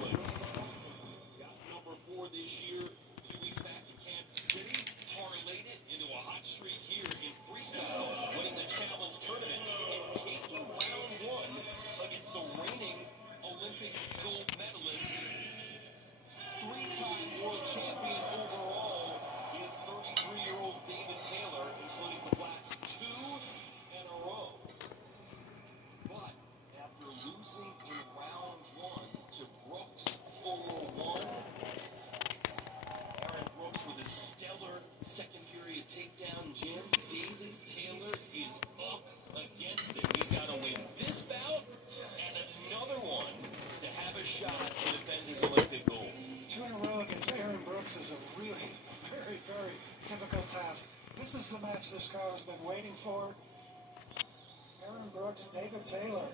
Wrestling. Got number 4 this year. A few weeks back in Kansas City. Parlayed it into a hot streak here in freestyle, winning the challenge tournament and taking round 1 against the reigning Olympic gold medalist, 3-time world champion overall, is 33-year-old David Taylor, including the last 2 in a row. But after losing in round 1 to Brooks 4-1, Aaron Brooks with a stellar second period takedown, Jim. David Taylor is up against him. He's got to win this bout and another one to have a shot to defend his Olympic gold. 2 in a row against Aaron Brooks is a really very, very difficult task. This is the match this crowd has been waiting for. Aaron Brooks, David Taylor.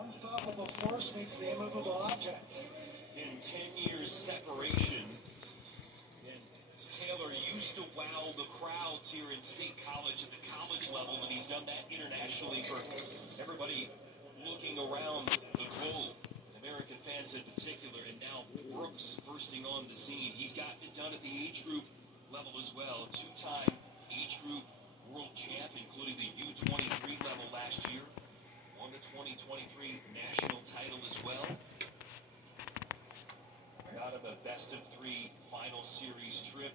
Unstoppable force meets the immovable object. In 10 years separation, Taylor used to wow the crowds here in State College at the college level, and he's done that internationally for everybody looking around the globe, American fans in particular, and now Brooks bursting on the scene. He's gotten it done at the age group level as well. 2-time age group world champ, including the U23 level last year. Won the 2023 national title as well. Got him a best-of-3 final series trip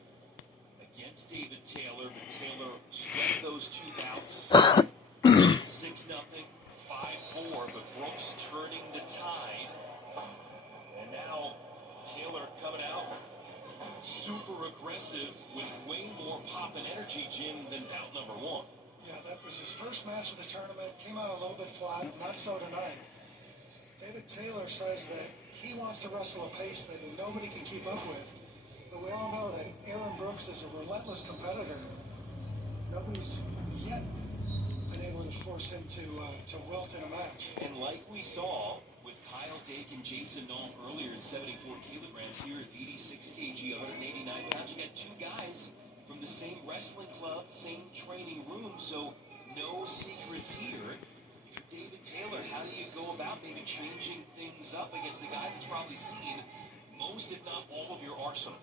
against David Taylor, but Taylor swept those 2 bouts. 6-0, 5-4, but Brooks turning the tide. And now Taylor coming out super aggressive with way more pop and energy, Jim, than bout number 1. Yeah, that was his first match of the tournament. Came out a little bit flat, not so tonight. David Taylor says that he wants to wrestle a pace that nobody can keep up with. But we all know that Aaron Brooks is a relentless competitor. Nobody's yet been able to force him to wilt in a match. And like we saw with Kyle Dake and Jason Nolf earlier at 74 kilograms, here at 86 kg, 189 pounds, you got 2 guys from the same wrestling club, same training room, so no secrets here. If you're David Taylor, how do you go about maybe changing things up against the guy that's probably seen most, if not all, of your arsenal?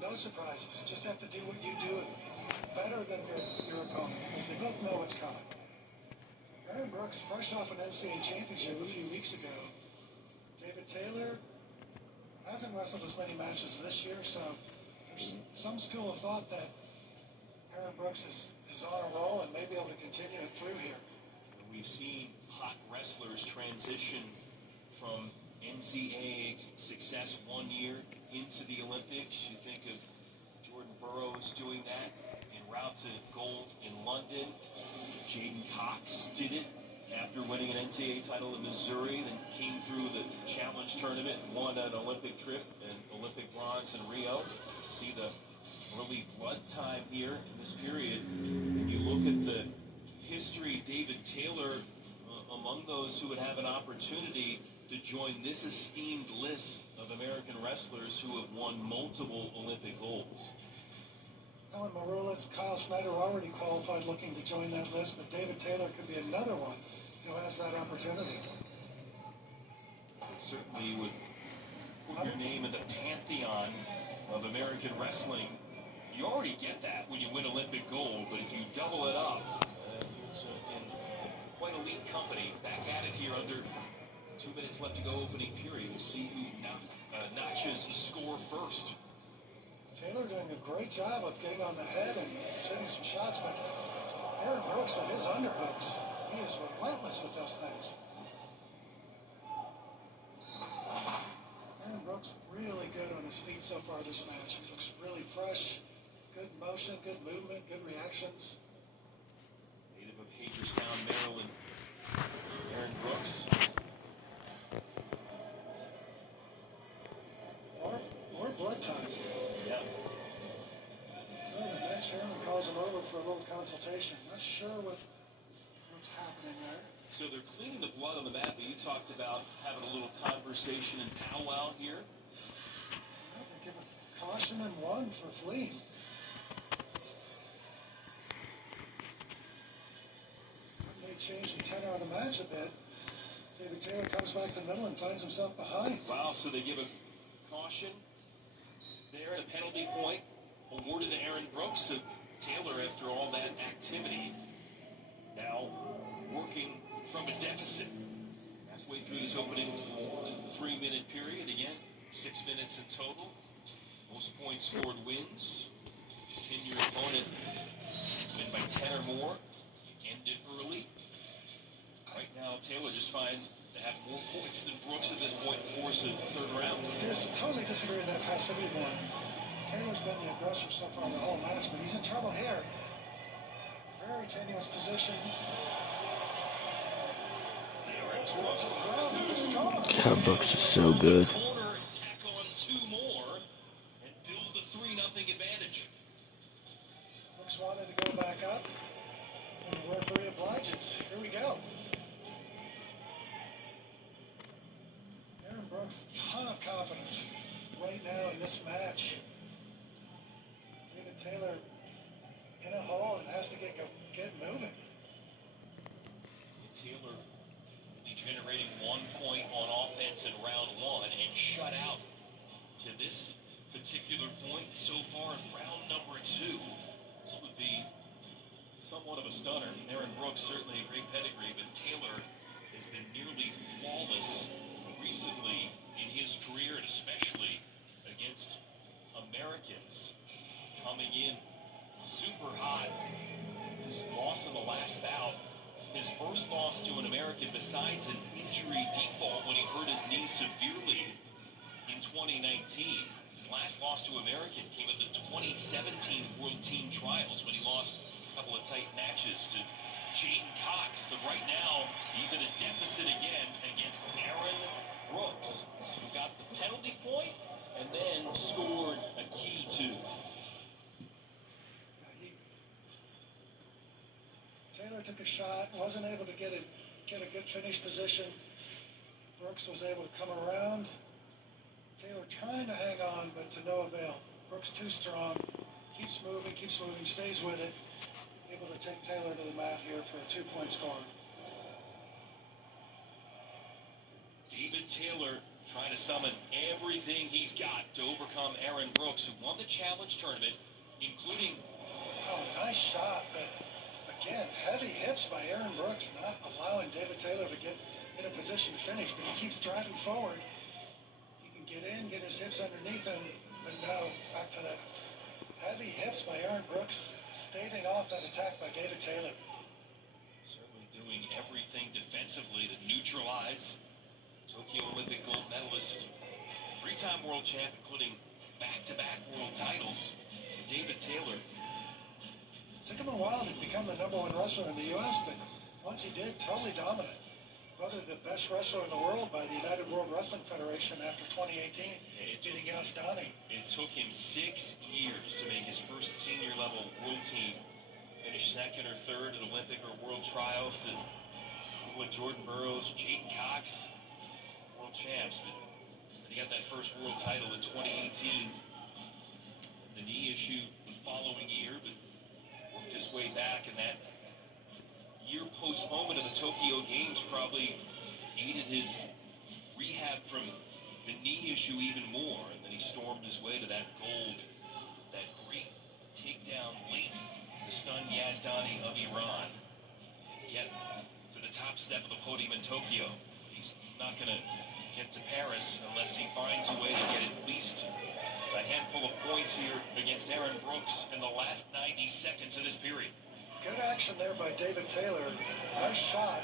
No surprises. Just have to do what you do better than your opponent, because they both know what's coming. Aaron Brooks, fresh off an NCAA championship a few weeks ago. David Taylor hasn't wrestled as many matches this year, so there's some school of thought that Aaron Brooks is on a roll and may be able to continue it through here. We've seen hot wrestlers transition from NCAA success 1 year into the Olympics. You think of Jordan Burroughs doing that en route to gold in London. Jaden Cox did it after winning an NCAA title in Missouri, then came through the challenge tournament and won an Olympic trip and Olympic bronze in Rio. See the early blood time here in this period. And you look at the history, David Taylor among those who would have an opportunity to join this esteemed list of American wrestlers who have won multiple Olympic golds. Alan Maroulis, Kyle Snyder already qualified looking to join that list, but David Taylor could be another one who has that opportunity. So it certainly would put your name in the pantheon of American wrestling. You already get that when you win Olympic gold, but if you double it up, it's in quite elite company. Back at it here under 2 minutes left to go opening period. We'll see who notches the score first. Taylor doing a great job of getting on the head and sending some shots, but Aaron Brooks with his underhooks, he is relentless with those things. Aaron Brooks really good on his feet so far this match. He looks really fresh, good motion, good movement, good reactions. Native of Hagerstown, Maryland, Aaron Brooks. More blood time. Yeah. Well, the match chairman calls him over for a little consultation. Not sure what's happening there. So they're cleaning the blood on the mat, but you talked about having a little conversation and powwow here. Well, they give a caution and 1 for fleeing. That may change the tenor of the match a bit. David Taylor comes back to the middle and finds himself behind. Wow, so they give a caution there, a penalty point awarded to Aaron Brooks. So Taylor, after all that activity, now working from a deficit. Halfway through this opening 3-minute period. Again, 6 minutes in total. Most points scored wins. You pin your opponent, win by 10 or more. You end it early. Right now, Taylor just find to have more points than Brooks at this point and force a third round. Totally disagree with that passivity warning. Taylor's been the aggressor so far the whole match, but he's in trouble here. Very tenuous position. God, Brooks is so good. Tack on 2 more and build the 3-0 advantage. Brooks wanted to go back up, and the referee obliges. Here we go. Aaron Brooks, a ton of confidence right now in this match. David Taylor in a hole and has to get moving. Taylor only generating 1 point on offense in round 1 and shut out to this particular point so far in round number 2. This would be somewhat of a stunner. Aaron Brooks certainly a great pedigree, but Taylor has been nearly flawless recently in his career, and especially against Americans. Coming in super hot. His loss in the last bout, his first loss to an American besides an injury default when he hurt his knee severely in 2019. His last loss to American came at the 2017 World Team Trials when he lost a couple of tight matches to Jaden Cox. But right now, he's in a deficit again against Aaron Brooks, who got the penalty point and then scored a key 2. Taylor took a shot, wasn't able to get a good finish position. Brooks was able to come around. Taylor trying to hang on, but to no avail. Brooks too strong, keeps moving, stays with it. Able to take Taylor to the mat here for a 2-point score. David Taylor trying to summon everything he's got to overcome Aaron Brooks, who won the challenge tournament, including... Oh, nice shot, but again, heavy hits by Aaron Brooks, not allowing David Taylor to get in a position to finish, but he keeps driving forward. He can get in, get his hips underneath him, but now back to that heavy hits by Aaron Brooks, staving off that attack by David Taylor. Certainly doing everything defensively to neutralize Tokyo Olympic gold medalist, 3-time world champ, including back-to-back world titles. David Taylor. Took him a while to become the #1 wrestler in the U.S., but once he did, totally dominant. Voted the best wrestler in the world by the United World Wrestling Federation after 2018, beating Yazdani. It took him 6 years to make his first senior-level world team. Finished 2nd or 3rd at Olympic or World Trials to with Jordan Burroughs, Jaden Cox, world champs. But he got that first world title in 2018. The knee issue the following year, but worked his way back, and that year postponement of the Tokyo Games probably aided his rehab from the knee issue even more, and then he stormed his way to that gold, that great takedown late to stun Yazdani of Iran, get to the top step of the podium in Tokyo. He's not going to get to Paris unless he finds a way to get at least a handful of points here against Aaron Brooks in the last 90 seconds of this period. Good action there by David Taylor. Nice shot.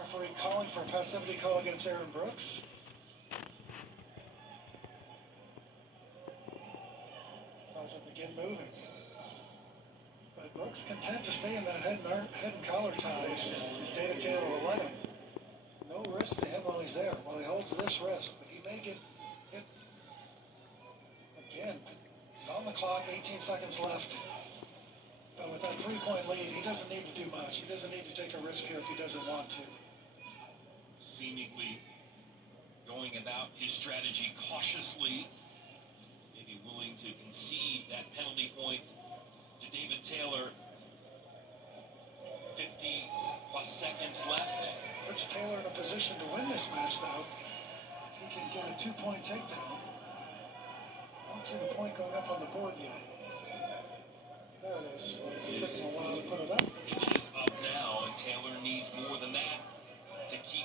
Referee calling for a passivity call against Aaron Brooks. Allows him to get moving. But Brooks content to stay in that head and collar tie if David Taylor will let him. No risk to him while he's there, while he holds this wrist. But he may get hit again. He's on the clock, 18 seconds left. But with that 3-point lead, he doesn't need to do much. He doesn't need to take a risk here if he doesn't want to. Seemingly going about his strategy cautiously, maybe willing to concede that penalty point to David Taylor. 50 plus seconds left. Puts Taylor in a position to win this match, though. If he can get a 2-point takedown. I don't see the point going up on the board yet. There it is. It took him a while to put it up. It is up now, and Taylor needs more than that to keep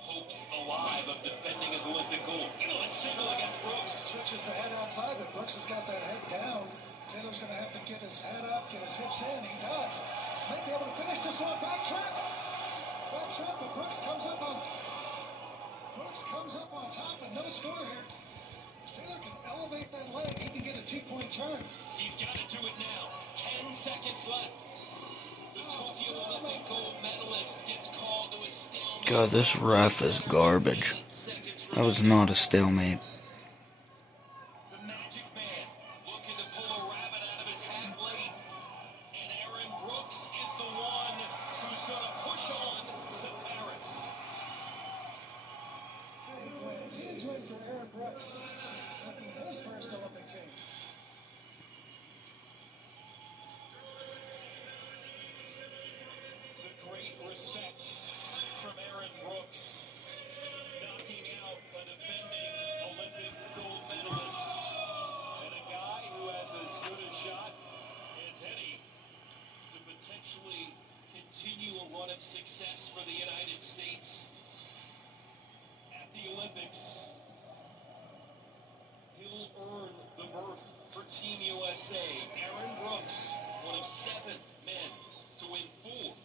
hopes alive of defending his Olympic gold. Into a single against Brooks. Switches the head outside, but Brooks has got that head down. Taylor's going to have to get his head up, get his hips in. He does. Might be able to finish this one. Back trip. Back trip, but Brooks comes up on top and no score here. If Taylor can elevate that leg, he can get a 2-point turn. He's got to do it now. 10 seconds left. The Tokyo Olympic gold medalist gets called to a stalemate. God, this ref is garbage. That was not a stalemate. The Magic Man looking to pull a rabbit out of his hat late. And Aaron Brooks is the one who's going to push on to Paris. Huge win for Aaron Brooks, making his first Olympic team. The great respect from Aaron Brooks, knocking out a defending Olympic gold medalist, and a guy who has as good a shot as any to potentially continue a run of success for the United States at the Olympics. He'll earn the berth for Team USA. Aaron Brooks, one of 7 men to win 4